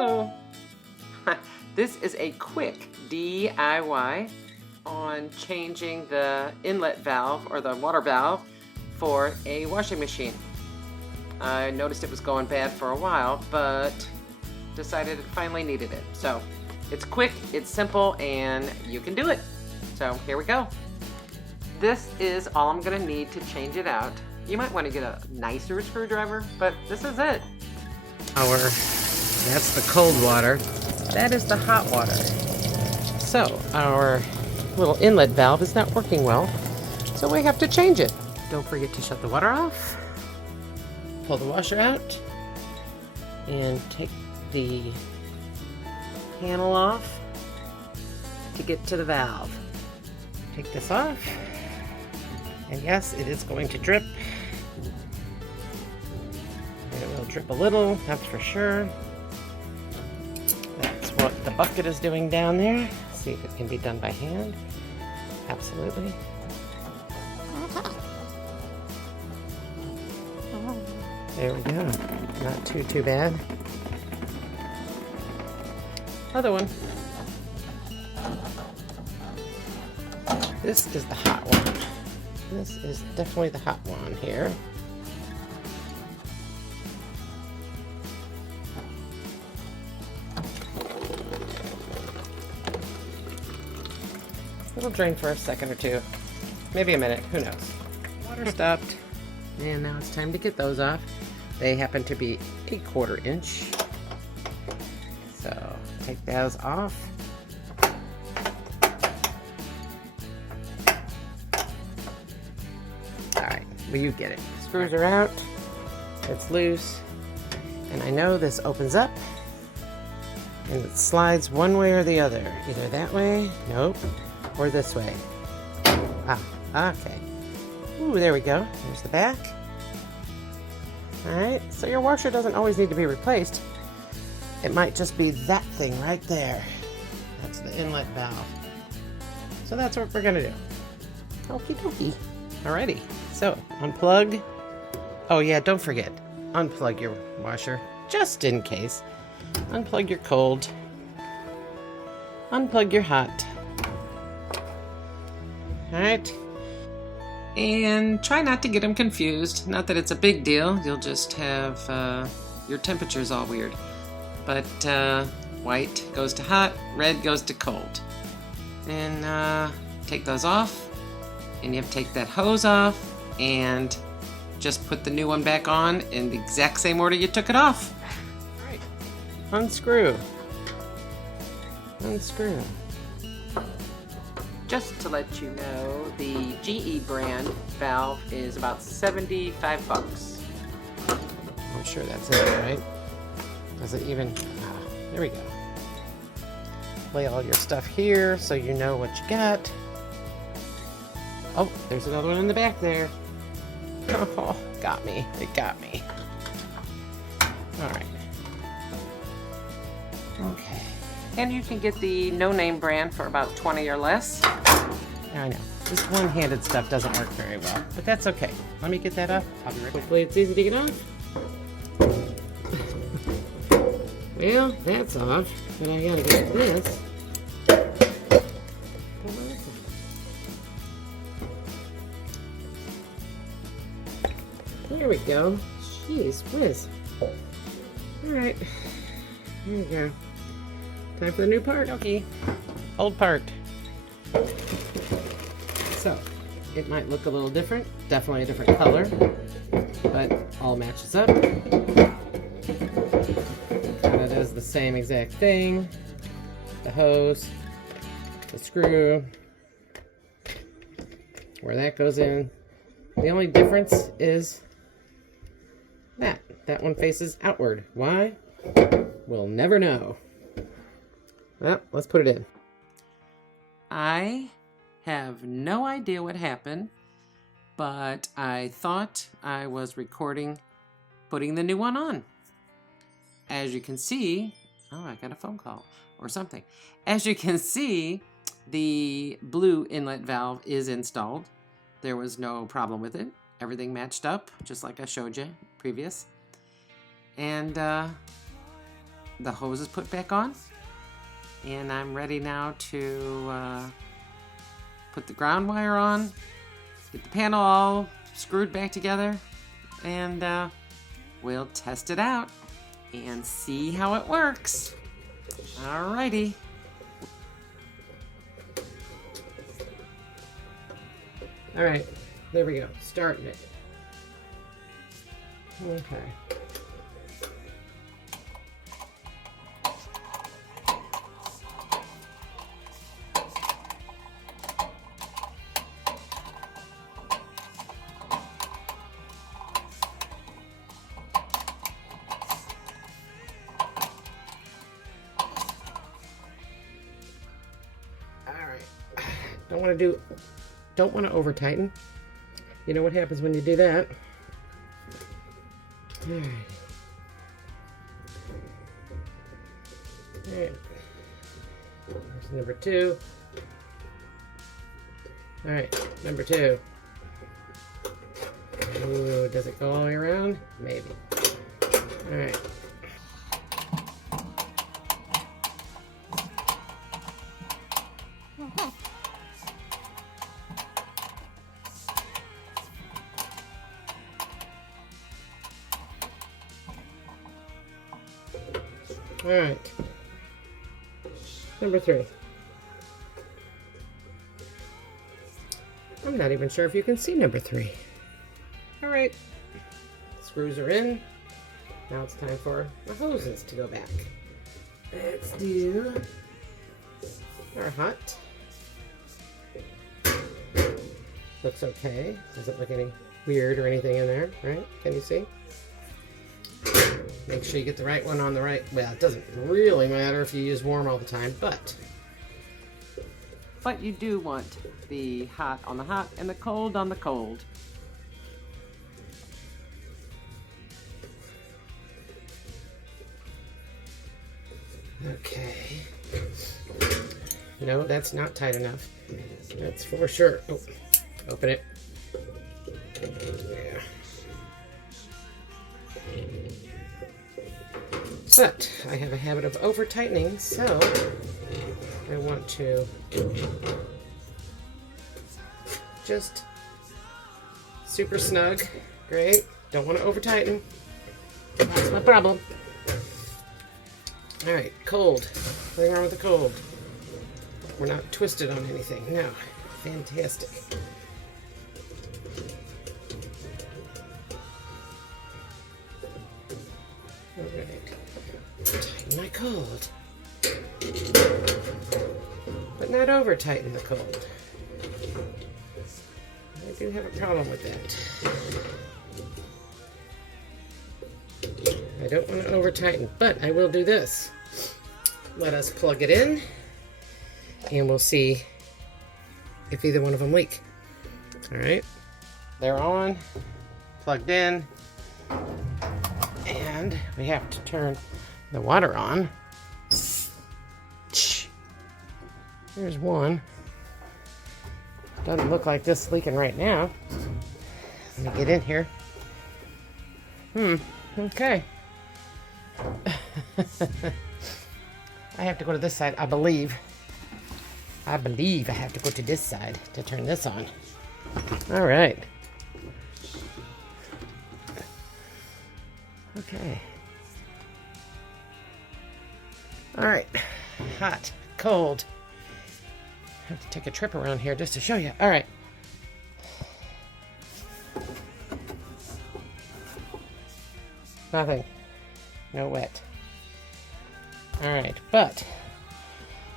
Hello. This is a quick DIY on changing the inlet valve or the water valve for a washing machine. I noticed it was going bad for a while, but decided it finally needed it. So it's quick, it's simple, and you can do it. So here we go. This is all I'm gonna need to change it out. You might want to get a nicer screwdriver, but this is it. That's the cold water. That is the hot water. So our little inlet valve is not working well, so we have to change it. Don't forget to shut the water off. Pull the washer out and take the panel off to get to the valve. Take this off, and yes, it is going to drip. It will drip a little, that's for sure. That's what the bucket is doing down there. See if it can be done by hand. Absolutely. There we go. Not too bad. Other one. This is the hot one. This is definitely the hot one here. It'll drain for a second or two. Maybe a minute, who knows. Water stopped. And now it's time to get those off. They happen to be a 1/4 inch. So take those off. Alright, well, you get it. Screws are out. It's loose. And I know this opens up. And it slides one way or the other. Either that way, nope, or this way. Ah, okay. Ooh, there we go. There's the back. Alright, so your washer doesn't always need to be replaced. It might just be that thing right there. That's the inlet valve. So that's what we're gonna do. Okie dokie. Alrighty, so unplug. Oh yeah, don't forget, unplug your washer, just in case. Unplug your cold. Unplug your hot. Alright. And try not to get them confused. Not that it's a big deal. You'll just have your temperatures all weird. But white goes to hot, red goes to cold. And take those off. And you have to take that hose off and just put the new one back on in the exact same order you took it off. All right. Unscrew. Unscrew. Just to let you know, the GE brand valve is about 75 bucks. I'm sure that's it, right? Does it even? There we go. Lay all your stuff here so you know what you got. Oh, there's another one in the back there. Oh, got me. It got me. All right. Okay. And you can get the no-name brand for about 20 or less. I know, this one-handed stuff doesn't work very well, but that's okay. Let me get that up. I'll be right back. Hopefully it's easy to get off. Well, that's off, but I gotta get this. There we go. Jeez whiz. Alright, here we go. Time for the new part. Okay. Old part. So, it might look a little different. Definitely a different color. But all matches up. Kind of does the same exact thing. The hose. The screw. Where that goes in. The only difference is that. That one faces outward. Why? We'll never know. Well, let's put it in. I have no idea what happened, but I thought I was recording putting the new one on. As you can see, oh, I got a phone call or something. As you can see, the blue inlet valve is installed. There was no problem with it. Everything matched up, just like I showed you previous. And the hose is put back on, and I'm ready now to put the ground wire on, get the panel all screwed back together, and we'll test it out and see how it works. Alrighty. Alright, there we go. Starting it. Okay. Don't want to over tighten. You know what happens when you do that. Alright. Alright. There's number 2. Alright, number 2. Ooh, does it go all the way around? Maybe. Alright. Alright, number 3. I'm not even sure if you can see number 3. Alright, screws are in. Now it's time for the hoses to go back. Let's do our hot. Looks okay. Doesn't look any weird or anything in there, right? Can you see? Make sure you get the right one on the right. Well, it doesn't really matter if you use warm all the time, but you do want the hot on the hot and the cold on the cold. Okay. No, that's not tight enough. That's for sure. Oh, open it. Yeah. But I have a habit of over tightening, so I want to just super snug. Great. Don't want to over tighten. That's my problem. Alright, cold. Nothing wrong with the cold. We're not twisted on anything. No. Fantastic. Alright. Tighten my cold. But not over tighten the cold. I do have a problem with that. I don't want to over tighten, but I will do this. Let us plug it in and we'll see if either one of them leak. Alright. They're on, plugged in, and we have to turn the water on. There's one. Doesn't look like this leaking right now. Let me get in here. Okay. I have to go to this side, I believe. I have to go to this side to turn this on. All right. Okay. All right. Hot, cold. I have to take a trip around here just to show you. All right. Nothing. No wet. All right, but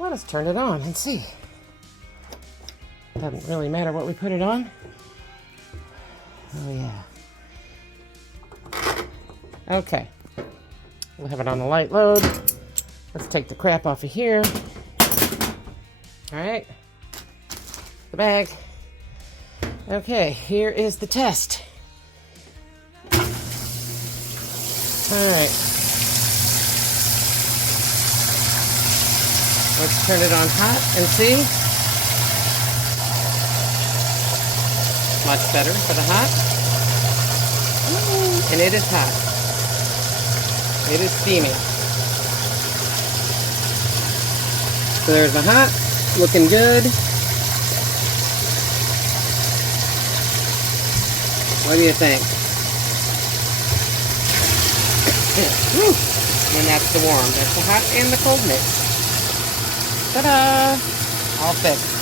let us turn it on and see. Doesn't really matter what we put it on. Oh yeah. Okay. We'll have it on the light load. Let's take the crap off of here. All right. The bag. Okay, here is the test. All right. Let's turn it on hot and see. Much better for the hot. And it is hot. It is steamy. So there's the hot, looking good. What do you think? Woo! And that's the warm. That's the hot and the cold mix. Ta-da! All fixed.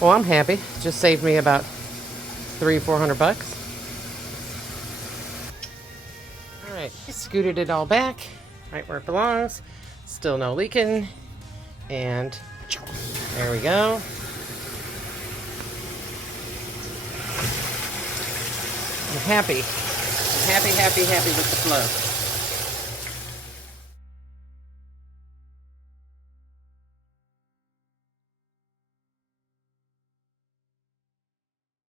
Well, I'm happy. Just saved me about $300-400 bucks. All right, scooted it all back right where it belongs. Still no leaking. And there we go. I'm happy. I'm happy with the flow.